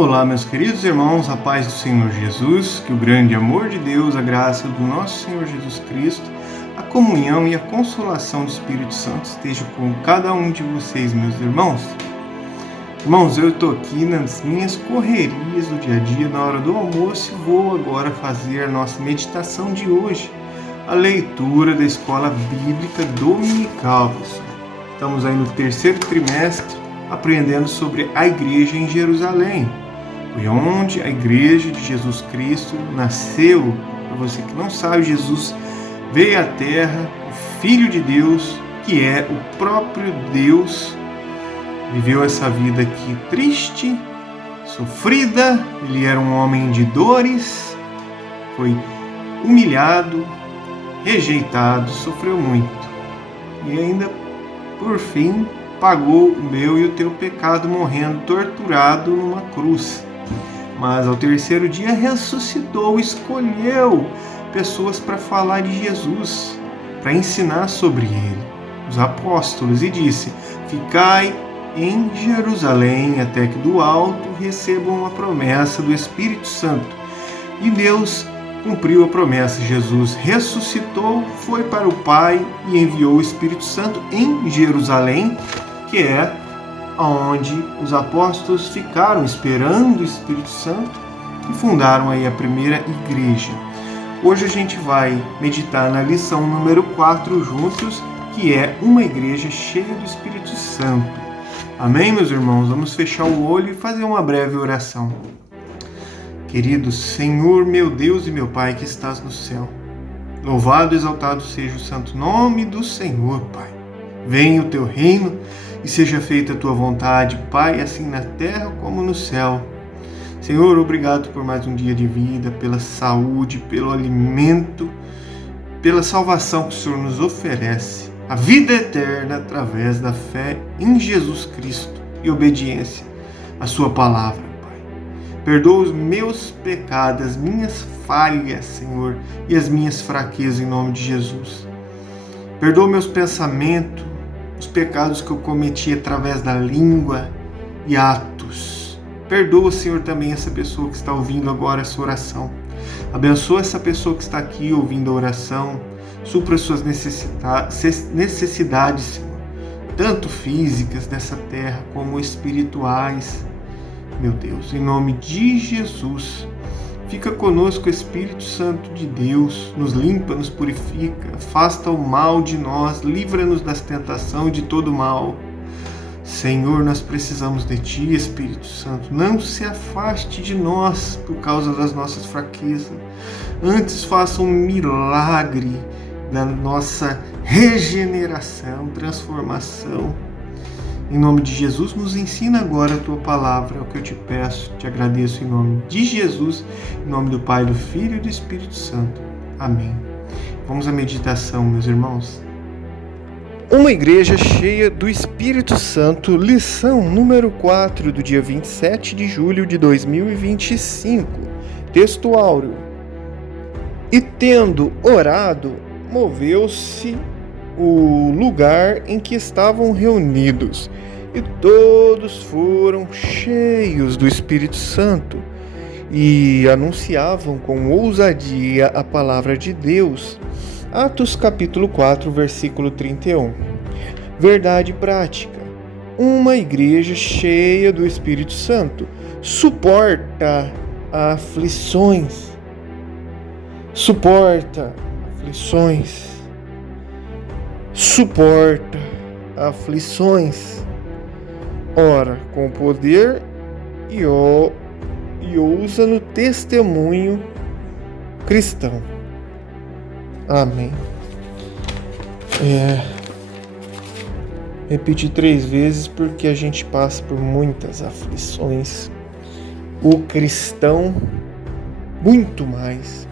Olá, meus queridos irmãos, a paz do Senhor Jesus, que o grande amor de Deus, a graça do nosso Senhor Jesus Cristo, a comunhão e a consolação do Espírito Santo esteja com cada um de vocês, meus irmãos. Irmãos, eu estou aqui nas minhas correrias do dia a dia, na hora do almoço, e vou agora fazer a nossa meditação de hoje, a leitura da Escola Bíblica Dominical, pessoal. Estamos aí no terceiro trimestre, aprendendo sobre a igreja em Jerusalém. Foi onde a igreja de Jesus Cristo nasceu. Para você que não sabe, Jesus veio à Terra, o Filho de Deus, que é o próprio Deus, viveu essa vida aqui triste, sofrida. Ele era um homem de dores, foi humilhado, rejeitado, sofreu muito. E ainda, por fim, pagou o meu e o teu pecado, morrendo torturado numa cruz. Mas ao terceiro dia ressuscitou, escolheu pessoas para falar de Jesus, para ensinar sobre ele, os apóstolos, e disse: ficai em Jerusalém até que do alto recebam a promessa do Espírito Santo. E Deus cumpriu a promessa. Jesus ressuscitou, foi para o Pai e enviou o Espírito Santo em Jerusalém, que é onde os apóstolos ficaram esperando o Espírito Santo e fundaram aí a primeira igreja. Hoje a gente vai meditar na lição número 4 juntos, que é uma igreja cheia do Espírito Santo. Amém, meus irmãos? Vamos fechar o olho e fazer uma breve oração. Querido Senhor, meu Deus e meu Pai que estás no céu, louvado e exaltado seja o santo nome do Senhor, Pai. Venha o teu reino e seja feita a tua vontade, Pai, assim na terra como no céu. Senhor, obrigado por mais um dia de vida, pela saúde, pelo alimento, pela salvação que o Senhor nos oferece, a vida eterna através da fé em Jesus Cristo e obediência à sua palavra, Pai. Perdoa os meus pecados, as minhas falhas, Senhor, e as minhas fraquezas em nome de Jesus. Perdoa meus pensamentos, os pecados que eu cometi através da língua e atos. Perdoa, Senhor, também essa pessoa que está ouvindo agora essa oração. Abençoa essa pessoa que está aqui ouvindo a oração. Supra suas necessidades, Senhor, tanto físicas dessa terra como espirituais. Meu Deus, em nome de Jesus, fica conosco, Espírito Santo de Deus, nos limpa, nos purifica, afasta o mal de nós, livra-nos das tentações e de todo mal. Senhor, nós precisamos de Ti, Espírito Santo. Não se afaste de nós por causa das nossas fraquezas. Antes faça um milagre da nossa regeneração, transformação. Em nome de Jesus, nos ensina agora a Tua palavra, é o que eu te peço, te agradeço em nome de Jesus, em nome do Pai, do Filho e do Espírito Santo. Amém. Vamos à meditação, meus irmãos. Uma igreja cheia do Espírito Santo, lição número 4, do dia 27 de julho de 2025. Texto áureo. E tendo orado, moveu-se o lugar em que estavam reunidos, e todos foram cheios do Espírito Santo e anunciavam com ousadia a palavra de Deus. Atos capítulo 4, versículo 31. Verdade prática. Uma igreja cheia do Espírito Santo suporta aflições. Suporta aflições, ora com poder e ousa no testemunho cristão. Amém. Repeti 3 vezes porque a gente passa por muitas aflições. O cristão, muito mais.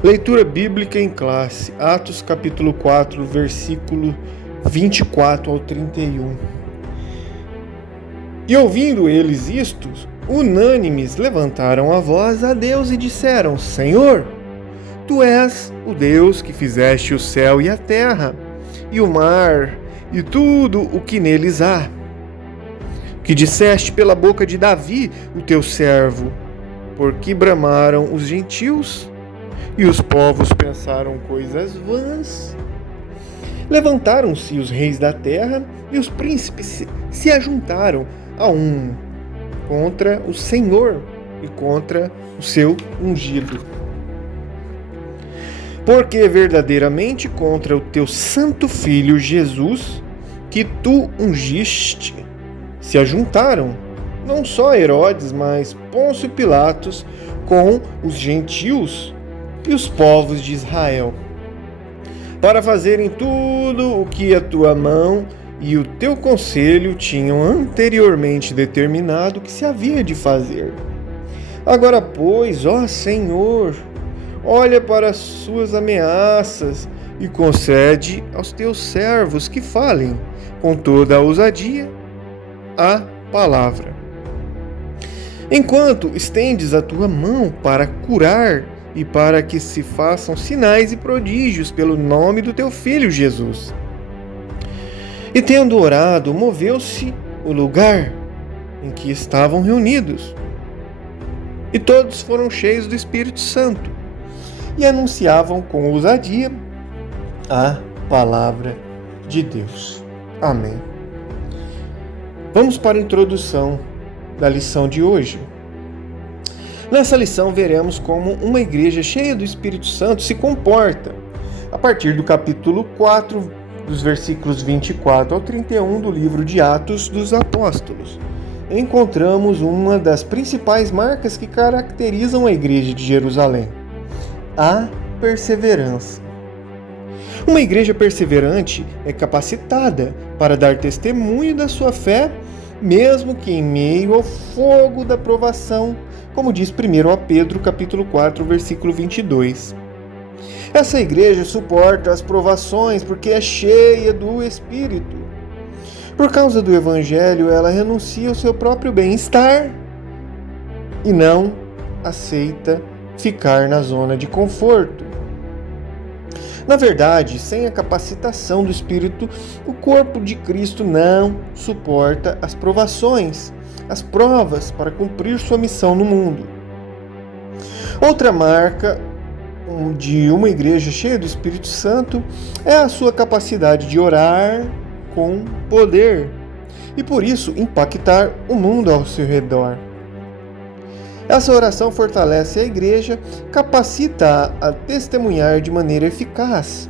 Leitura bíblica em classe, Atos capítulo 4, versículo 24 ao 31. E ouvindo eles isto, unânimes levantaram a voz a Deus e disseram: Senhor, Tu és o Deus que fizeste o céu e a terra, e o mar, e tudo o que neles há. que disseste pela boca de Davi, o teu servo, porque bramaram os gentios e os povos pensaram coisas vãs. Levantaram-se os reis da terra e os príncipes se ajuntaram a um contra o Senhor e contra o seu ungido. Porque verdadeiramente contra o teu santo filho Jesus, que tu ungiste, se ajuntaram, não só Herodes, mas Pôncio Pilatos, com os gentios e os povos de Israel, para fazerem tudo o que a tua mão e o teu conselho tinham anteriormente determinado que se havia de fazer. Agora, pois, ó Senhor, olha para as suas ameaças e concede aos teus servos que falem com toda a ousadia a palavra. Enquanto estendes a tua mão para curar e para que se façam sinais e prodígios pelo nome do teu Filho Jesus. E tendo orado, moveu-se o lugar em que estavam reunidos. E todos foram cheios do Espírito Santo e anunciavam com ousadia a palavra de Deus. Amém. Vamos para a introdução da lição de hoje. Nessa lição veremos como uma igreja cheia do Espírito Santo se comporta. A partir do capítulo 4, dos versículos 24 ao 31 do livro de Atos dos Apóstolos, encontramos uma das principais marcas que caracterizam a igreja de Jerusalém: a perseverança. Uma igreja perseverante é capacitada para dar testemunho da sua fé, mesmo que em meio ao fogo da provação, como diz 1 Pedro capítulo 4, versículo 22. Essa igreja suporta as provações porque é cheia do Espírito. Por causa do Evangelho, ela renuncia ao seu próprio bem-estar e não aceita ficar na zona de conforto. Na verdade, sem a capacitação do Espírito, o corpo de Cristo não suporta as provações, as provas para cumprir sua missão no mundo. Outra marca de uma igreja cheia do Espírito Santo é a sua capacidade de orar com poder e, por isso, impactar o mundo ao seu redor. Essa oração fortalece a igreja, capacita-a a testemunhar de maneira eficaz.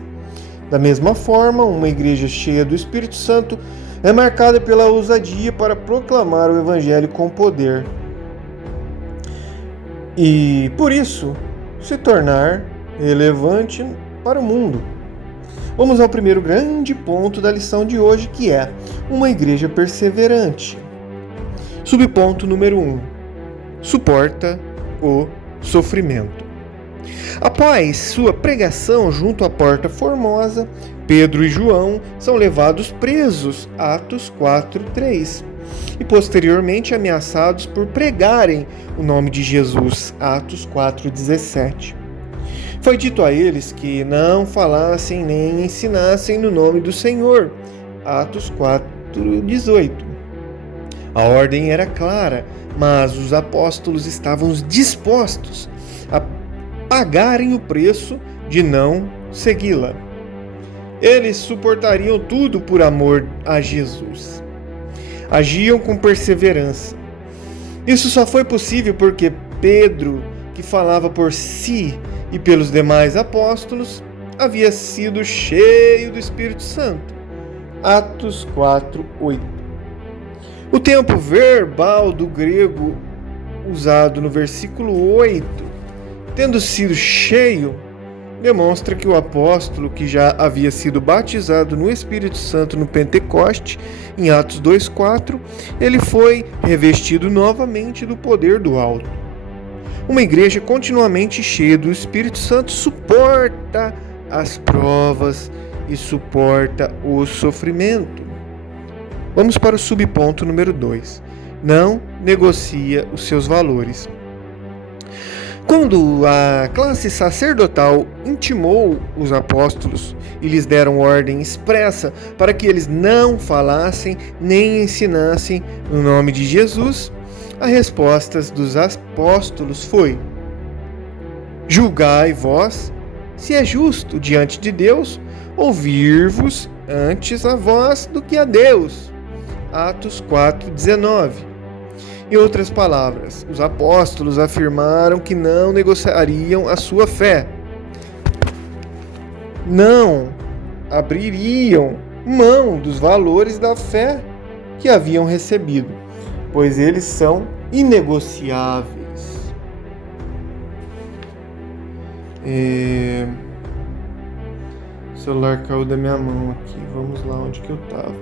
Da mesma forma, uma igreja cheia do Espírito Santo é marcada pela ousadia para proclamar o Evangelho com poder e, por isso, se tornar relevante para o mundo. Vamos ao primeiro grande ponto da lição de hoje, que é uma igreja perseverante. Subponto número 1. Suporta o sofrimento. Após sua pregação junto à Porta Formosa, Pedro e João são levados presos, Atos 4:3, e posteriormente ameaçados por pregarem o nome de Jesus, Atos 4:17. Foi dito a eles que não falassem nem ensinassem no nome do Senhor, Atos 4:18. A ordem era clara, mas os apóstolos estavam dispostos a pagarem o preço de não segui-la. Eles suportariam tudo por amor a Jesus. Agiam com perseverança. Isso só foi possível porque Pedro, que falava por si e pelos demais apóstolos, havia sido cheio do Espírito Santo. Atos 4:8. O tempo verbal do grego usado no versículo 8, tendo sido cheio, demonstra que o apóstolo, que já havia sido batizado no Espírito Santo no Pentecoste, em Atos 2:4, ele foi revestido novamente do poder do alto. Uma igreja continuamente cheia do Espírito Santo suporta as provas e suporta o sofrimento. Vamos para o subponto número 2. Não negocia os seus valores. Quando a classe sacerdotal intimou os apóstolos e lhes deram ordem expressa para que eles não falassem nem ensinassem no nome de Jesus, a resposta dos apóstolos foi: julgai vós se é justo diante de Deus ouvir-vos antes a vós do que a Deus. Atos 4:19. Em outras palavras, os apóstolos afirmaram que não negociariam a sua fé, não abririam mão dos valores da fé que haviam recebido, pois eles são inegociáveis. O celular caiu da minha mão aqui, vamos lá onde que eu estava.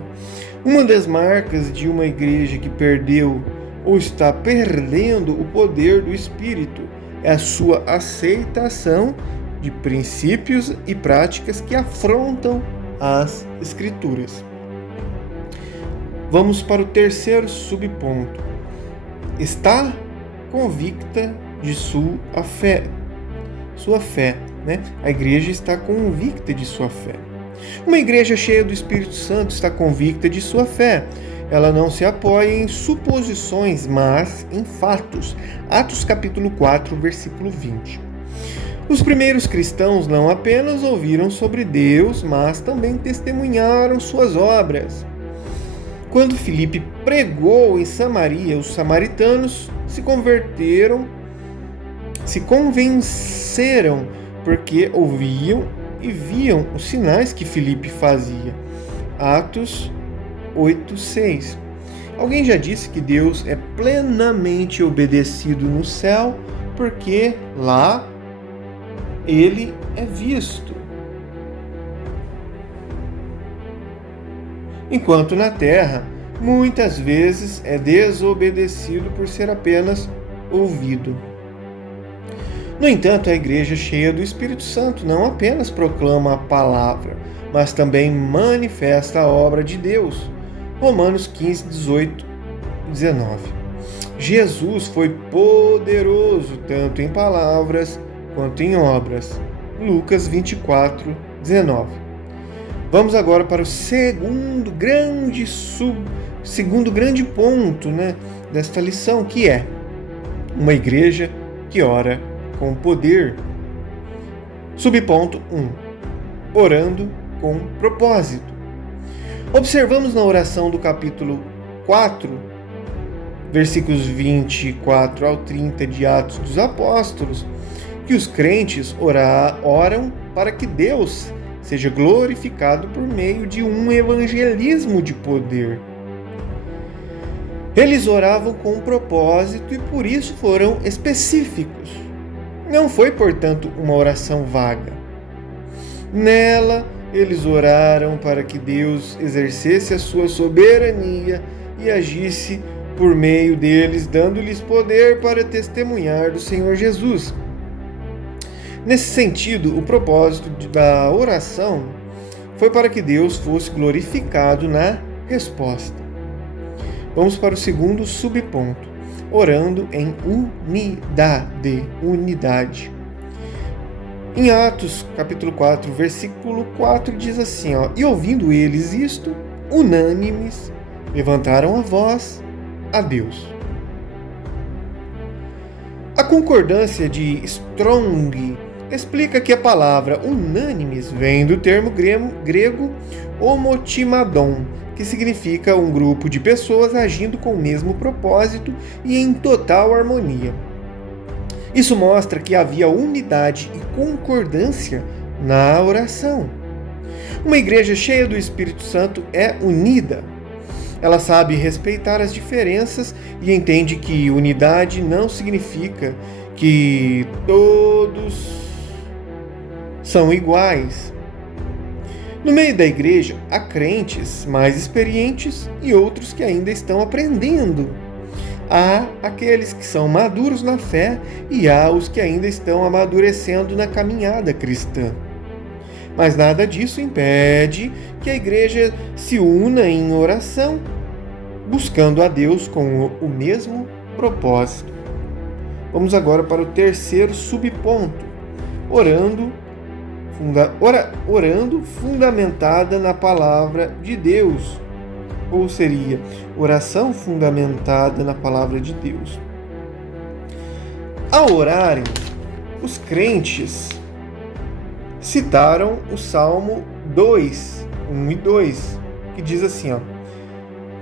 Uma das marcas de uma igreja que perdeu ou está perdendo o poder do Espírito é a sua aceitação de princípios e práticas que afrontam as Escrituras. Vamos para o terceiro subponto. Está convicta de sua fé. Sua fé, né? A igreja está convicta de sua fé. Uma igreja cheia do Espírito Santo está convicta de sua fé. Ela não se apoia em suposições, mas em fatos. Atos capítulo 4, versículo 20. Os primeiros cristãos não apenas ouviram sobre Deus, mas também testemunharam suas obras. Quando Filipe pregou em Samaria, os samaritanos se convenceram, porque ouviam e viam os sinais que Filipe fazia. Atos 8:6. Alguém já disse que Deus é plenamente obedecido no céu, porque lá ele é visto, enquanto na terra muitas vezes é desobedecido por ser apenas ouvido. No entanto, a igreja cheia do Espírito Santo não apenas proclama a palavra, mas também manifesta a obra de Deus. Romanos 15:18-19. Jesus foi poderoso tanto em palavras quanto em obras. Lucas 24:19. Vamos agora para o segundo grande ponto, desta lição, que é uma igreja que ora com poder. Subponto 1. Orando com propósito. Observamos na oração do capítulo 4, versículos 24 ao 30 de Atos dos Apóstolos, que os crentes oram para que Deus seja glorificado por meio de um evangelismo de poder. Eles oravam com um propósito e por isso foram específicos. Não foi, portanto, uma oração vaga. Nela, eles oraram para que Deus exercesse a sua soberania e agisse por meio deles, dando-lhes poder para testemunhar do Senhor Jesus. Nesse sentido, o propósito da oração foi para que Deus fosse glorificado na resposta. Vamos para o segundo subponto. Orando em unidade. Em Atos, capítulo 4, versículo 4, diz assim, e ouvindo eles isto, unânimes, levantaram a voz a Deus. A concordância de Strong explica que a palavra unânimes vem do termo grego homotimadon, que significa um grupo de pessoas agindo com o mesmo propósito e em total harmonia. Isso mostra que havia unidade e concordância na oração. Uma igreja cheia do Espírito Santo é unida. Ela sabe respeitar as diferenças e entende que unidade não significa que todos são iguais. No meio da igreja, há crentes mais experientes e outros que ainda estão aprendendo. Há aqueles que são maduros na fé e há os que ainda estão amadurecendo na caminhada cristã. Mas nada disso impede que a igreja se una em oração, buscando a Deus com o mesmo propósito. Vamos agora para o terceiro subponto, orando fundamentada na palavra de Deus, ou seria oração fundamentada na palavra de Deus. Ao orarem, os crentes citaram o Salmo 2, 1 e 2, que diz assim,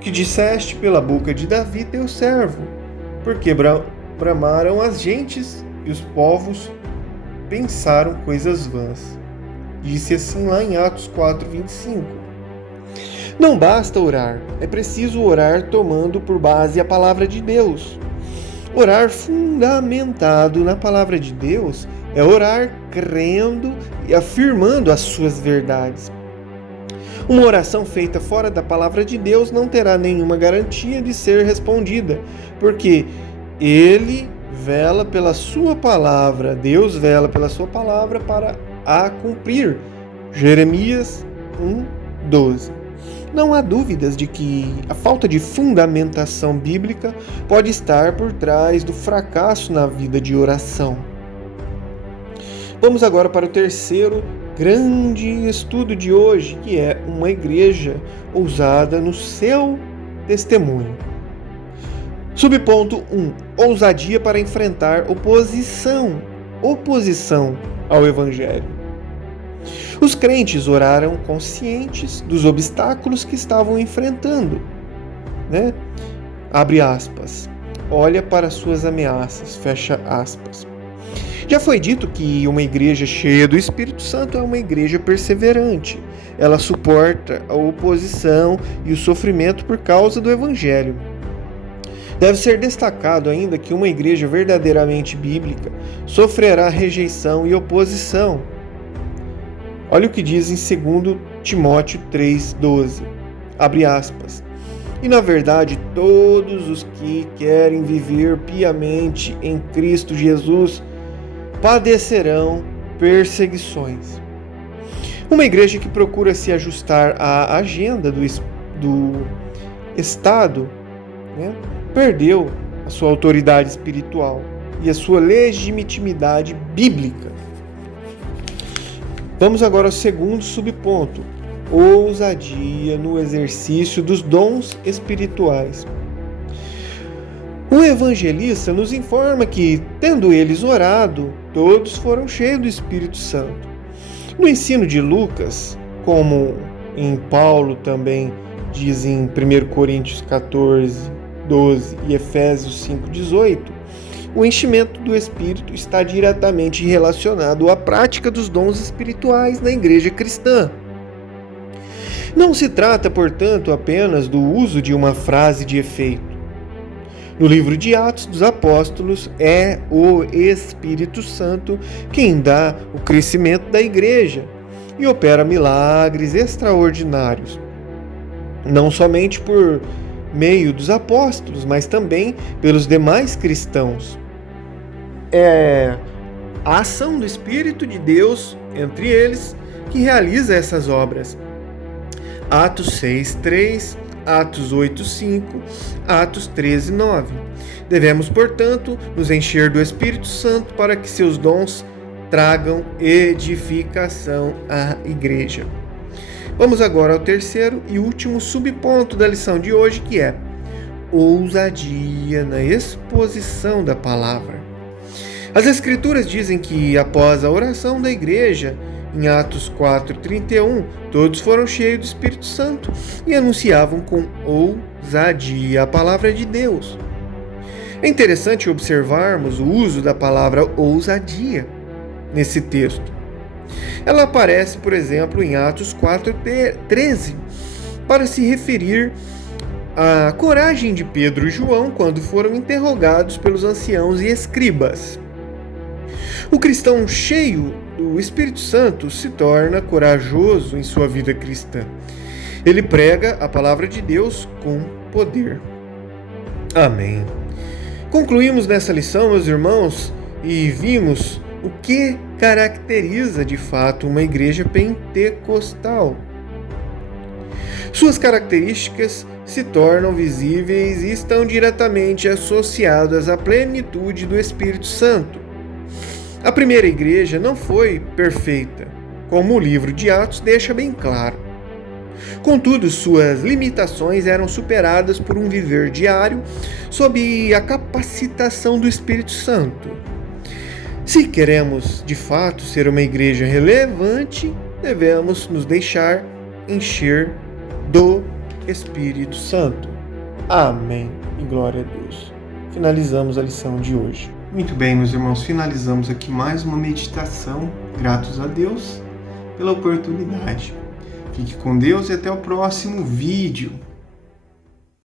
que disseste pela boca de Davi teu servo, porque bramaram as gentes e os povos pensaram coisas vãs. Disse assim lá em Atos 4, 25. Não basta orar, é preciso orar tomando por base a palavra de Deus. Orar fundamentado na palavra de Deus é orar crendo e afirmando as suas verdades. Uma oração feita fora da palavra de Deus não terá nenhuma garantia de ser respondida, porque Ele vela pela sua palavra, Deus vela pela sua palavra para a cumprir. Jeremias 1:12. Não há dúvidas de que a falta de fundamentação bíblica pode estar por trás do fracasso na vida de oração. Vamos agora para o terceiro grande estudo de hoje, que é uma igreja ousada no seu testemunho. Subponto 1. Ousadia para enfrentar oposição ao Evangelho. Os crentes oraram conscientes dos obstáculos que estavam enfrentando. Abre aspas. Olha para suas ameaças. Fecha aspas. Já foi dito que uma igreja cheia do Espírito Santo é uma igreja perseverante. Ela suporta a oposição e o sofrimento por causa do Evangelho. Deve ser destacado ainda que uma igreja verdadeiramente bíblica sofrerá rejeição e oposição. Olha o que diz em 2 Timóteo 3,12. Abre aspas. E na verdade, todos os que querem viver piamente em Cristo Jesus padecerão perseguições. Uma igreja que procura se ajustar à agenda do Estado, perdeu a sua autoridade espiritual e a sua legitimidade bíblica. Vamos agora ao segundo subponto, ousadia no exercício dos dons espirituais. O evangelista nos informa que, tendo eles orado, todos foram cheios do Espírito Santo. No ensino de Lucas, como em Paulo também diz em 1 Coríntios 14, 12 e Efésios 5,18, o enchimento do Espírito está diretamente relacionado à prática dos dons espirituais na igreja cristã. Não se trata, portanto, apenas do uso de uma frase de efeito. No livro de Atos dos Apóstolos, é o Espírito Santo quem dá o crescimento da igreja e opera milagres extraordinários, não somente por meio dos apóstolos, mas também pelos demais cristãos. É a ação do Espírito de Deus entre eles que realiza essas obras. Atos 6:3, Atos 8:5, Atos 13:9. Devemos, portanto, nos encher do Espírito Santo para que seus dons tragam edificação à igreja. Vamos agora ao terceiro e último subponto da lição de hoje, que é ousadia na exposição da palavra. As Escrituras dizem que, após a oração da igreja, em Atos 4:31, todos foram cheios do Espírito Santo e anunciavam com ousadia a palavra de Deus. É interessante observarmos o uso da palavra ousadia nesse texto. Ela aparece, por exemplo, em Atos 4:13, para se referir à coragem de Pedro e João quando foram interrogados pelos anciãos e escribas. O cristão cheio do Espírito Santo se torna corajoso em sua vida cristã. Ele prega a palavra de Deus com poder. Amém. Concluímos nessa lição, meus irmãos, e vimos o que caracteriza de fato uma igreja pentecostal. Suas características se tornam visíveis e estão diretamente associadas à plenitude do Espírito Santo. A primeira igreja não foi perfeita, como o livro de Atos deixa bem claro. Contudo, suas limitações eram superadas por um viver diário sob a capacitação do Espírito Santo. Se queremos, de fato, ser uma igreja relevante, devemos nos deixar encher do Espírito Santo. Amém e glória a Deus. Finalizamos a lição de hoje. Muito bem, meus irmãos, finalizamos aqui mais uma meditação, gratos a Deus pela oportunidade. Fique com Deus e até o próximo vídeo.